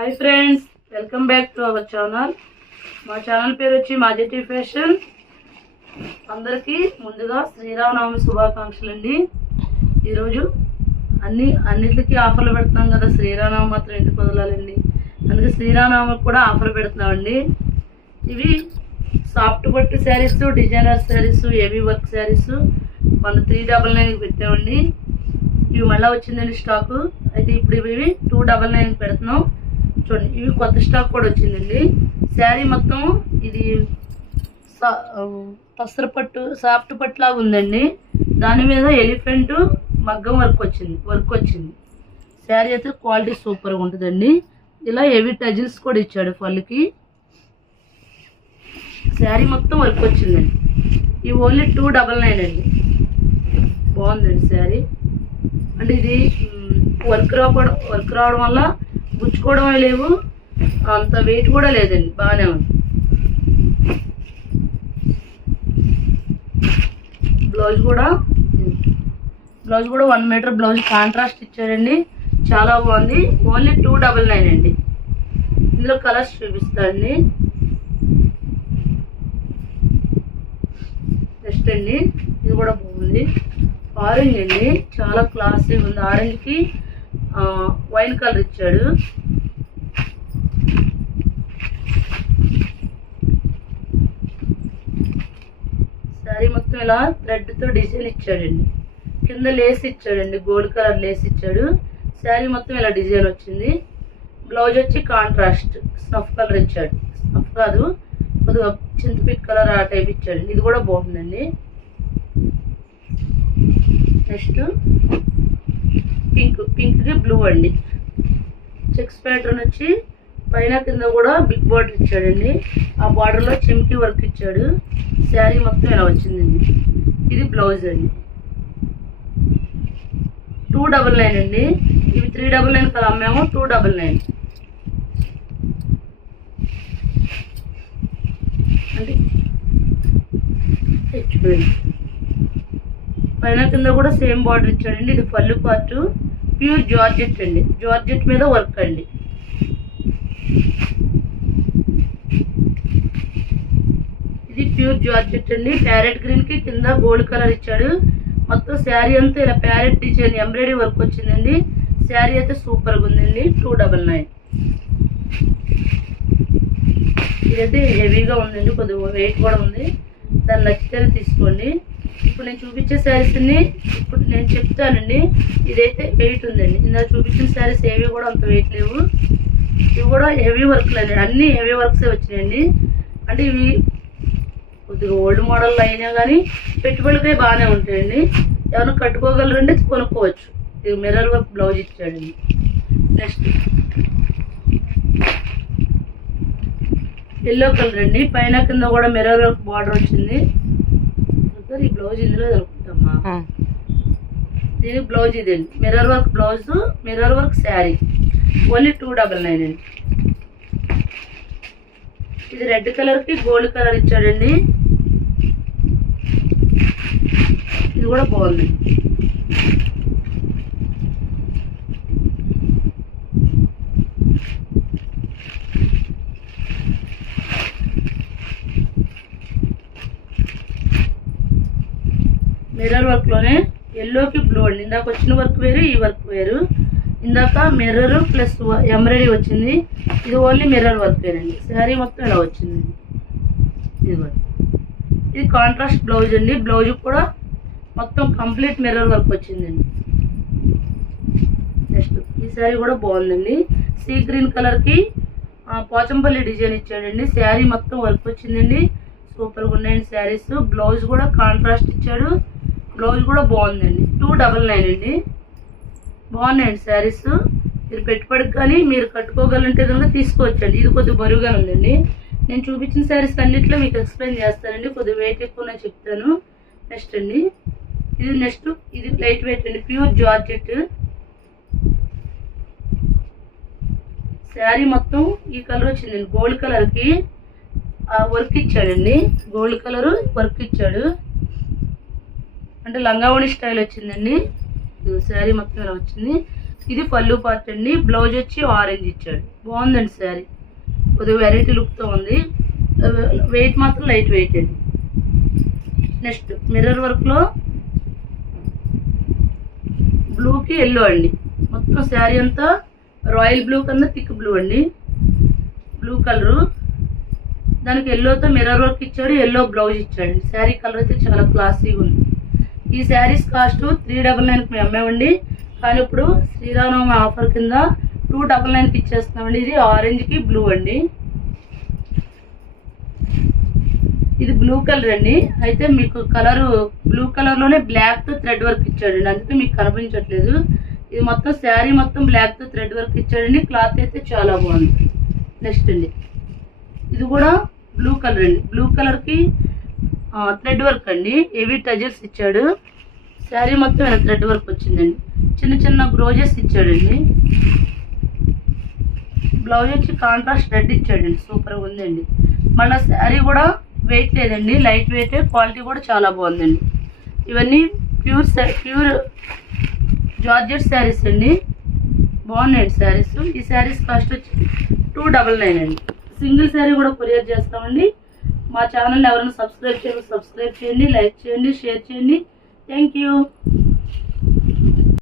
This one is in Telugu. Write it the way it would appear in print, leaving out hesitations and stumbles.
Hi friends, welcome back to our channel. మా ఛానల్ పేరు వచ్చి మాజెటీ ఫ్యాషన్. అందరికీ ముందుగా శ్రీరామనవమి శుభాకాంక్షలు అండి. ఈరోజు అన్నిటికీ ఆఫర్లు పెడుతున్నాం కదా, శ్రీరామనవమి మాత్రం ఎందుకు వదలాలండి, అందుకే శ్రీరామనవమికి కూడా ఆఫర్లు పెడుతున్నామండి. ఇవి సాఫ్ట్ పట్టు saris, designer saris, heavy work saris మన 399కి పెట్టామండి. ఇవి మళ్ళీ వచ్చిందండి స్టాకు. అయితే ఇప్పుడు ఇవి 299కి పెడుతున్నాం. చూడండి, ఇవి కొత్త స్టాక్ కూడా వచ్చిందండి. శారీ మొత్తం ఇది పసర పట్టు, సాఫ్ట్ పట్టు లాగా ఉందండి. దాని మీద ఎలిఫెంట్ మగ్గం వర్క్ వచ్చింది. శారీ అయితే క్వాలిటీ సూపర్గా ఉంటుందండి. ఇలా హెవీ టజిల్స్ కూడా ఇచ్చాడు పళ్ళుకి. శారీ మొత్తం వర్క్ వచ్చిందండి. ఇవి ఓన్లీ 299 అండి. బాగుందండి శారీ. అంటే ఇది వర్క్ రావడం వల్ల గుచ్చుకోవడమే లేవు, అంత వెయిట్ కూడా లేదండి, బాగానే ఉంది. బ్లౌజ్ కూడా 1 మీటర్ బ్లౌజ్ కాంట్రాస్ట్ ఇచ్చారండి. చాలా బాగుంది. ఓన్లీ 299 అండి. ఇందులో కలర్స్ చూపిస్తానండి. నెక్స్ట్ అండి, ఇది కూడా బాగుంది. ఆరెంజ్ అండి, చాలా క్లాసీగా ఉంది. ఆరెంజ్కి వైన్ కలర్ ఇచ్చాడు. శారీ మొత్తం ఇలా థ్రెడ్తో డిజైన్ ఇచ్చాడండి. కింద లేస్ ఇచ్చాడండి, గోల్డ్ కలర్ లేస్ ఇచ్చాడు. శారీ మొత్తం ఇలా డిజైన్ వచ్చింది. బ్లౌజ్ వచ్చి కాంట్రాస్ట్ స్నఫ్ కలర్ ఇచ్చాడు. స్నఫ్ కాదు, కొద్దిగా చింతపిక్ కలర్ ఆ టైప్ ఇచ్చాడండి. ఇది కూడా బాగుందండి. నెక్స్ట్ పింక్కి బ్లూ అండి. చెక్స్ ప్యాటర్న్ వచ్చి పైన కింద కూడా బిగ్ బార్డర్ ఇచ్చాడండి. ఆ బార్డర్లో చెమ్కి వర్క్ ఇచ్చాడు. శారీ మొత్తం ఇలా వచ్చిందండి. ఇది బ్లౌజ్ అండి. 299 అండి. ఇవి 399 కదా అమ్మాము, 299 అంటే తెచ్చిపోయింది. పైన కింద కూడా సేమ్ బార్డర్ ఇచ్చాడండి. ఇది పళ్ళు పార్ట్. ప్యూర్ జార్జెట్ అండి. జార్జెట్ మీద వర్క్ అండి. ఇది ప్యూర్ జార్జెట్ అండి. ప్యారెట్ గ్రీన్ కి కింద గోల్డ్ కలర్ ఇచ్చాడు. మొత్తం శారీ అంతా ఇలా ప్యారెట్ డిజైన్ ఎంబ్రాయిడరీ వర్క్ వచ్చిందండి. శారీ అయితే సూపర్గా ఉందండి. 299. ఇదైతే హెవీగా ఉందండి, కొద్దిగా వెయిట్ కూడా ఉంది. దాన్ని నచ్చితే తీసుకోండి. ఇప్పుడు నేను చూపించే శారీస్ని ఇప్పుడు నేను చెప్తానండి. ఇదైతే వెయిట్ ఉందండి. ఇందాక చూపించిన శారీస్ ఏవి కూడా అంత వెయిట్ లేవు. ఇవి కూడా హెవీ వర్క్లు అండి. అన్నీ హెవీ వర్క్సే వచ్చినాయండి. అంటే ఇవి కొద్దిగా ఓల్డ్ మోడల్లో అయినా కానీ పెట్టుబడికే బాగానే ఉంటాయండి. ఎవరైనా కట్టుకోగలరంటే కొనుక్కోవచ్చు. ఇది మిర్రర్ వర్క్ బ్లౌజ్ ఇచ్చాడండి. నెక్స్ట్ ఎల్లో కలర్ అండి. పైన కింద కూడా మిర్రర్ వర్క్ బార్డర్ వచ్చింది. ఈ బ్లౌజ్ ఇందులో దొరుకుతామా, దీని బ్లౌజ్ ఇదండి. Mirror work blouse, mirror work sari. Only 299 అండి. ఇది రెడ్ కలర్కి గోల్డ్ కలర్ ఇచ్చాడండి. ఇది కూడా బాగుంది. మిర్రర్ వర్క్లోనే ఎల్లోకి బ్లూ అండి. ఇందాక వచ్చిన వర్క్ వేరు, ఈ వర్క్ వేరు. ఇందాక మిర్రర్ ప్లస్ ఎంబ్రాయిడరీ వచ్చింది. ఇది ఓన్లీ మిర్రర్ వర్క్ వేరండి. శారీ మొత్తం ఇలా వచ్చిందండి. ఇది కాంట్రాస్ట్ బ్లౌజ్ అండి. బ్లౌజ్ కూడా మొత్తం కంప్లీట్ మిర్రర్ వర్క్ వచ్చిందండి. నెక్స్ట్ ఈ శారీ కూడా బాగుందండి. సీ గ్రీన్ కలర్కి పోచంపల్లి డిజైన్ ఇచ్చాడండి. శారీ మొత్తం వర్క్ వచ్చిందండి. సూపర్గా ఉన్నాయండి శారీస్. బ్లౌజ్ కూడా కాంట్రాస్ట్ ఇచ్చాడు. బ్లౌజ్ కూడా బాగుందండి. 299 అండి. బాగున్నాయండి శారీస్. మీరు పెట్టుబడికి కానీ మీరు కట్టుకోగలంటే కనుక తీసుకోవచ్చండి. ఇది కొద్దిగా బరువుగా ఉందండి. నేను చూపించిన శారీస్ అన్నింటిలో మీకు ఎక్స్ప్లెయిన్ చేస్తానండి. కొద్దిగా వెయిట్ ఎక్కువ నేను చెప్తాను. నెక్స్ట్ అండి, ఇది లైట్ వెయిట్ అండి. ప్యూర్ జార్జెట్ శారీ మొత్తం ఈ కలర్ వచ్చిందండి. గోల్డ్ కలర్కి వర్క్ ఇచ్చాడండి. గోల్డ్ కలర్ వర్క్ ఇచ్చాడు. అంటే లంగావణి స్టైల్ వచ్చిందండి. శారీ మొత్తం ఇలా వచ్చింది. ఇది పళ్ళు పార్ట్ అండి. బ్లౌజ్ వచ్చి ఆరెంజ్ ఇచ్చాడు. బాగుందండి శారీ, కొద్దిగా వెరైటీ లుక్తో ఉంది. వెయిట్ మాత్రం లైట్ వెయిట్ అండి. నెక్స్ట్ మిర్రర్ వర్క్లో బ్లూకి ఎల్లో అండి. మొత్తం శారీ అంతా రాయల్ బ్లూ కన్నా థిక్ బ్లూ అండి. బ్లూ కలరు, దానికి ఎల్లోతో మిర్రర్ వర్క్ ఇచ్చాడు, ఎల్లో బ్లౌజ్ ఇచ్చాడు. శారీ కలర్ అయితే చాలా క్లాసీగా ఉంది. ఈ శారీస్ కాస్ట్ 399కి మేము అమ్మామండి. కానీ ఇప్పుడు శ్రీరామనవమి ఆఫర్ కింద 299కి ఇచ్చేస్తున్నామండి. ఇది ఆరెంజ్కి బ్లూ అండి. ఇది బ్లూ కలర్ అండి. అయితే మీకు కలరు బ్లూ కలర్లోనే బ్లాక్తో థ్రెడ్ వర్క్ ఇచ్చాడండి, అందుకే మీకు కనిపించట్లేదు. ఇది మొత్తం శారీ మొత్తం బ్లాక్తో థ్రెడ్ వర్క్ ఇచ్చాడండి. క్లాత్ అయితే చాలా బాగుంది. నెక్స్ట్ అండి ఇది కూడా బ్లూ కలర్ అండి. బ్లూ కలర్కి థ్రెడ్ వర్క్ అండి, హెవీ టజర్స్ ఇచ్చాడు. శారీ మొత్తం థ్రెడ్ వర్క్ వచ్చిందండి. చిన్న చిన్న గ్రోజెస్ ఇచ్చాడండి. బ్లౌజ్ వచ్చి కాంట్రాస్ట్ రెడ్ ఇచ్చాడండి. సూపర్గా ఉందండి. మళ్ళీ శారీ కూడా వెయిట్ లేదండి, లైట్ వెయిట్, క్వాలిటీ కూడా చాలా బాగుందండి. ఇవన్నీ ప్యూర్ జార్జెట్ శారీస్ అండి. బాగున్నాయండి శారీస్. ఈ శారీస్ కాస్ట్ వచ్చి 299 అండి. సింగిల్ శారీ కూడా కొరియర్ చేస్తామండి. మా ఛానల్ని ఎవరైనా సబ్స్క్రైబ్ చేయండి, లైక్ చేయండి, షేర్ చేయండి. Thank you.